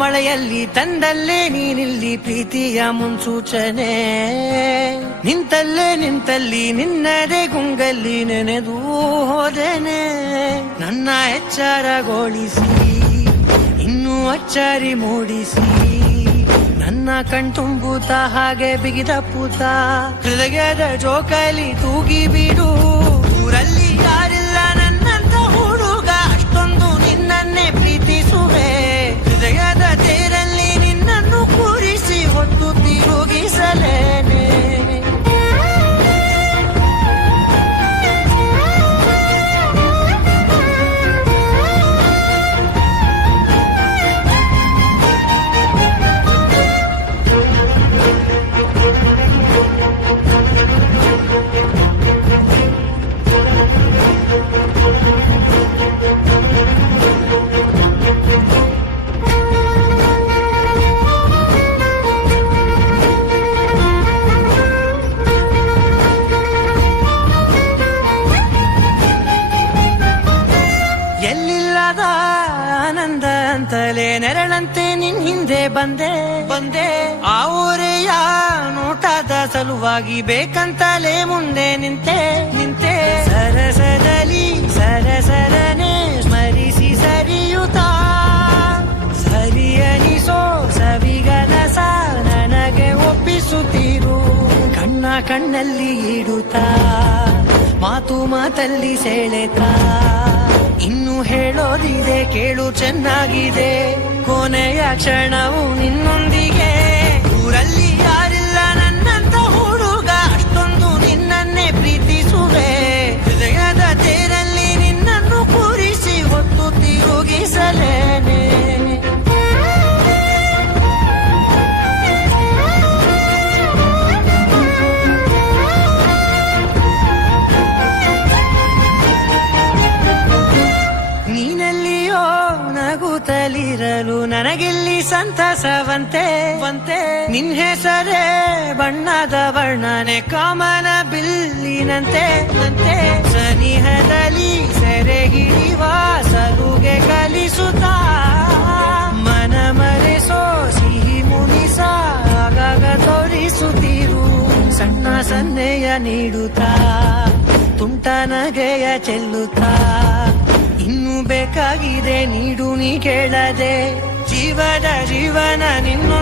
ಮಳೆಯಲ್ಲಿ ತಂದಲ್ಲೇ ನೀನಿಲ್ಲಿ ಪ್ರೀತಿಯ ಮುನ್ಸೂಚನೆ, ನಿಂತಲ್ಲಿ ನಿನ್ನದೇ ಗುಂಗಲ್ಲಿ ನೆನೆದು ಹೋದೆನೆ. ನನ್ನ ಎಚ್ಚರಗೊಳಿಸಿ ಇನ್ನೂ ಅಚ್ಚರಿ ಮೂಡಿಸಿ, ನನ್ನ ಕಣ್ತುಂಬುತ್ತ ಹಾಗೆ ಬಿಗಿದ ಪೂತ ಹೃದಯದ ಜೋಕಾಲಿ ತೂಗಿ ಬಿಡು. ಊರಲ್ಲಿ ಯಾರಿಲ್ಲ ನನ್ನಂತ ಹುಡುಗ, ಅಷ್ಟೊಂದು ನಿನ್ನನ್ನೇ ಪ್ರೀತಿಸುವೆ. ಹೃದಯದ ತೇರಲ್ಲಿ ನಿನ್ನನ್ನು ಕೂರಿಸಿ ಹೊತ್ತು ತಿರುಗಿಸಲೇನೆ. ಆನಂದ ಅಂತಲೇ ನೆರಳಂತೆ ನಿನ್ ಹಿಂದೆ ಬಂದೆ. ಆ ಊರೆಯ ನೋಟದ ಸಲುವಾಗಿ ಬೇಕಂತಲೇ ಮುಂದೆ ನಿಂತೆ. ಸರಸದಲ್ಲಿ ಸರಸರನೆ ಸ್ಮರಿಸಿ ಸರಿಯುತ್ತಾ, ಸರಿಯನಿಸೋ ಸವಿಗನಸ ನನಗೆ ಒಪ್ಪಿಸುತ್ತೀರು. ಕಣ್ಣಲ್ಲಿ ಇಡುತ್ತಾ, ಮಾತಲ್ಲಿ ಸೆಳೆತಾ, ಇನ್ನು ಹೇಳೋದಿದೆ ಕೇಳು ಚೆನ್ನಾಗಿದೆ. ಕೊನೆಯ ಕ್ಷಣವು ನಿನ್ನೊಂದಿಗೆ. ಊರಲ್ಲಿ ಯಾರಿಲ್ಲ ನನ್ನಂತ ಹುಡುಗ, ಅಷ್ಟೊಂದು ನಿನ್ನನ್ನೇ ಪ್ರೀತಿಸುವೆ. ಹೃದಯದ ತೇರಲ್ಲಿ ನಿನ್ನನ್ನು ಕೂರಿಸಿ ಹೊತ್ತು ತಿರುಗಿಸಲೇನೆ. ನಗುತ್ತಲಿರಲು ನನಗಿಲ್ಲಿ ಸಂತಸವಂತೆ. ನಿನ್ ಹೆಸರೇ ಬಣ್ಣದ ವರ್ಣನೆ ಕಾಮನ ಬಿಲ್ಲಿನಂತೆ. ಸನಿಹದಲ್ಲಿ ಸೆರೆ ಹಿಡಿಯುವ ಸಲುಗೆ ಕಲಿಸುತ್ತಾ, ಮನ ಮರೆಸೋ ಸಿಹಿ ಮುನಿಸ ಆಗಾಗ ತೋರಿಸುತ್ತೀರು. ಸಣ್ಣ ಸನ್ನೆಯ ನೀಡುತ್ತಾ, ತುಂಟ ನಗೆಯ ಚೆಲ್ಲುತ್ತಾ, ಇನ್ನು ಬೇಕಾಗಿದೆ ನೀಡು ನೀ ಕೇಳದೆ. ಜೀವನ ನಿನ್ನ